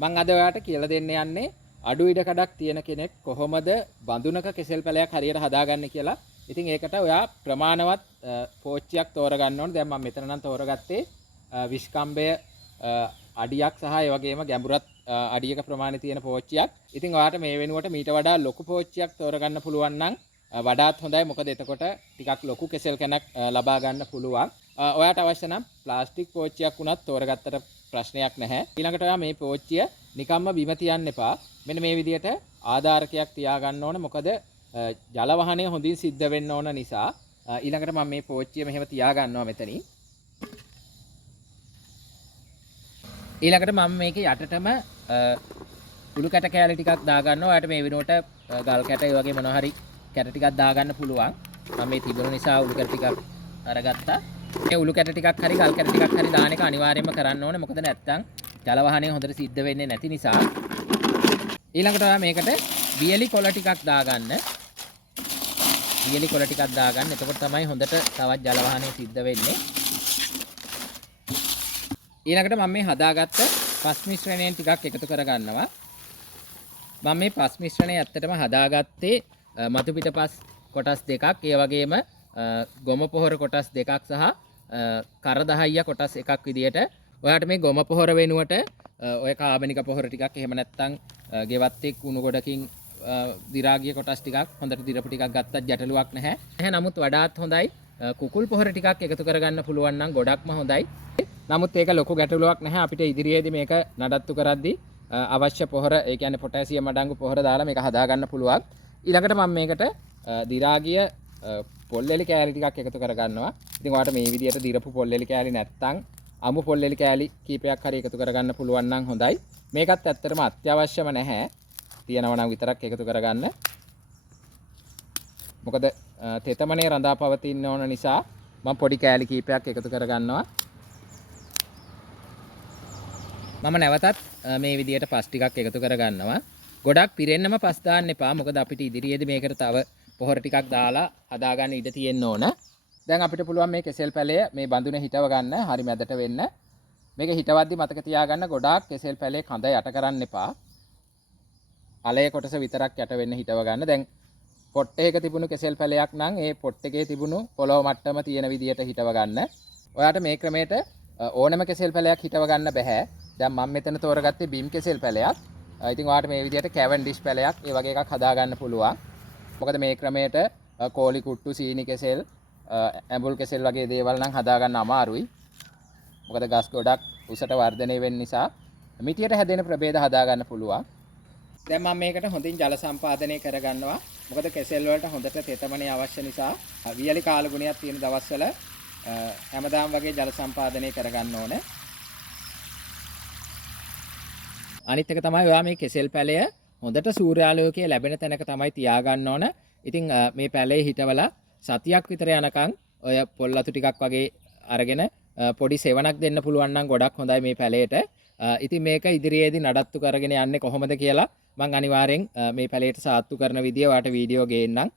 මම අද ඔයාලට කියලා දෙන්න යන්නේ අඩු ඉඩ කඩක් තියෙන කෙනෙක් කොහොමද බඳුනක කෙසෙල් පැලයක් හරියට හදාගන්නේ කියලා. ඉතින් ඒකට ඔයා ප්‍රමාණවත් පෝච්චියක් තෝරගන්න ඕනේ. දැන් මම මෙතන නම් තෝරගත්තේ විස්කම්බය අඩියක් සහ ඒ වගේම ගැඹුරත් අඩියක ප්‍රමාණය තියෙන පෝච්චියක්. ඉතින් ඔයාට මේ වෙනුවට මීට වඩා ලොකු පෝච්චියක් තෝරගන්න පුළුවන් නම් වඩාත් හොඳයි. මොකද එතකොට ටිකක් ලොකු කෙසෙල් කැනක් ලබා ගන්න පුළුවන්. ඔයාට අවශ්‍ය නම් ප්ලාස්ටික් පෝච්චියක් වුණත් තෝරගත්තට ප්‍රශ්නයක් නැහැ. ඊළඟට ඔයා මේ පෝච්චිය නිකම්ම බිම තියන්න එපා. මෙන්න මේ විදිහට ආධාරකයක් තියාගන්න ඕන. මොකද ජල වහනය හොඳින් සිද්ධ වෙන්න ඕන නිසා. ඊළඟට මම මේ පෝච්චිය මෙහෙම තියාගන්නවා මෙතනින්. ඊළඟට මම මේකේ යටටම උළු කැට කෑලි ටිකක් දාගන්නවා. ඔයාලට මේ වෙනුවට ගල් කැට ඒ වගේ මොනවා හරි කැට ටිකක් දාගන්න පුළුවන්. මම මේ තිබුණු නිසා උළු කැට ටිකක් අරගත්තා. මේ උළු කැට ටිකක් හරි ගල් කැට ටිකක් හරි දාන එක අනිවාර්යයෙන්ම කරන්න ඕනේ. මොකද නැත්තම් ජල වහනය හොඳට සිද්ධ වෙන්නේ නැති නිසා. ඊළඟට ඔයා මේකට වියලි කොළ ටිකක් දාගන්න. වියලි කොළ ටිකක් දාගන්න. එතකොට තමයි හොඳට තවත් ජල වහනය සිද්ධ වෙන්නේ. ඊළඟට මම මේ හදාගත්ත පස් මිශ්‍රණයෙන් ටිකක් එකතු කරගන්නවා. මම මේ පස් මිශ්‍රණය ඇත්තටම හදාගත්තේ මතු පිට පස් කොටස් දෙකක්, ඒ වගේම ගොම පොහොර කොටස් දෙකක් සහ කරදහයිය කොටස් එකක් විදියට. ඔයාට මේ ගොම පොහොර වෙනුවට ඔය කාබනික පොහොර ටිකක් එහෙම නැත්නම් ගෙවත් එක් උණු ගොඩකින් දිරා ගිය කොටස් ටිකක් හොඳට දිරපු ටිකක් ගත්තත් ගැටලුවක් නැහැ. නමුත් වඩාත් හොඳයි කුකුල් පොහොර ටිකක් එකතු කරගන්න පුළුවන් නම් ගොඩක්ම හොඳයි. නමුත් ඒක ලොකු ගැටලුවක් නැහැ. අපිට ඉදිරියේදී මේක නඩත්තු කරද්දී අවශ්‍ය පොහොර, ඒ කියන්නේ පොටෑසියම් අඩංගු පොහොර දාලා මේක හදාගන්න පුළුවන්. ඊළඟට මම මේකට දිරා ගිය පොල්ලෙලි කෑලි ටිකක් එකතු කරගන්නවා. ඉතින් ඔයාලට මේ විදිහට දිරපු පොල්ලෙලි කෑලි නැත්තම් අමු පොල්ලෙලි කෑලි කීපයක් හරි එකතු කරගන්න පුළුවන් නම් හොඳයි. මේකත් ඇත්තටම අත්‍යවශ්‍යම නැහැ. තියෙනවා නම් විතරක් එකතු කරගන්න. මොකද තෙතමනේ රඳා පවතින්න ඕන නිසා මම පොඩි කෑලි කීපයක් එකතු කරගන්නවා. මම නැවතත් මේ විදිහට පස් ටිකක් එකතු කරගන්නවා. ගොඩක් පිරෙන්නම පස් දාන්න එපා. මොකද අපිට ඉදිරියේදී මේකට තව පොහොර ටිකක් දාලා හදාගන්න ඉඩ තියෙන්න ඕන. දැන් අපිට පුළුවන් මේ කෙසෙල් පැලය මේ බඳුනේ හිටව ගන්න හරි මැදට වෙන්න. මේක හිටවද්දි මතක තියාගන්න ගොඩාක් කෙසෙල් පැලේ කඳ යට කරන්න එපා. අලයේ කොටස විතරක් යට වෙන්න හිටව ගන්න. දැන් පොට්ටේක තිබුණු කෙසෙල් පැලයක් නම් ඒ පොට් එකේ තිබුණු පොළොව මට්ටම තියෙන විදියට හිටව ගන්න. ඔයාට මේ ක්‍රමයට ඕනම කෙසෙල් පැලයක් හිටව ගන්න බෑ. දැන් මම මෙතන තෝරගත්තේ බිම් කෙසෙල් පැලයක්. ඉතින් ඔයාට මේ විදියට කැවන්ඩිෂ් පැලයක් ඒ වගේ එකක් හදා ගන්න පුළුවන්. මොකද මේ ක්‍රමයට කෝලි කුට්ටු, සීනි කෙසෙල්, ඇඹුල් කෙසෙල් වගේ දේවල් නම් හදා ගන්න අමාරුයි. මොකද ගස් ගොඩක් උසට වර්ධනය වෙන්න නිසා මිටියට හැදෙන ප්‍රභේද හදා ගන්න පුළුවන්. දැන් මම මේකට හොඳින් ජල සම්පාදනය කරගන්නවා. මොකද කෙසෙල් වලට හොඳට තෙතමනේ අවශ්‍ය නිසා වියලි කාලගුණයක් තියෙන දවස්වල හැමදාම වගේ ජල සම්පාදනය කරගන්න ඕනේ. අනිත් එක තමයි ඔයා මේ කෙසෙල් පැලය හොඳට සූර්යාලෝකය ලැබෙන තැනක තමයි තියාගන්න ඕන. ඉතින් මේ පැලේ හිටවලා සතියක් විතර යනකම් ඔය පොල් අතු ටිකක් වගේ අරගෙන පොඩි සෙවණක් දෙන්න පුළුවන් නම් ගොඩක් හොඳයි මේ පැලේට. ඉතින් මේක ඉදිරියේදී නඩත්තු කරගෙන යන්නේ කොහොමද කියලා මම අනිවාර්යෙන් මේ පැලේට සාත්තු කරන විදිය ඔයාලට වීඩියෝ ගේන්නම්.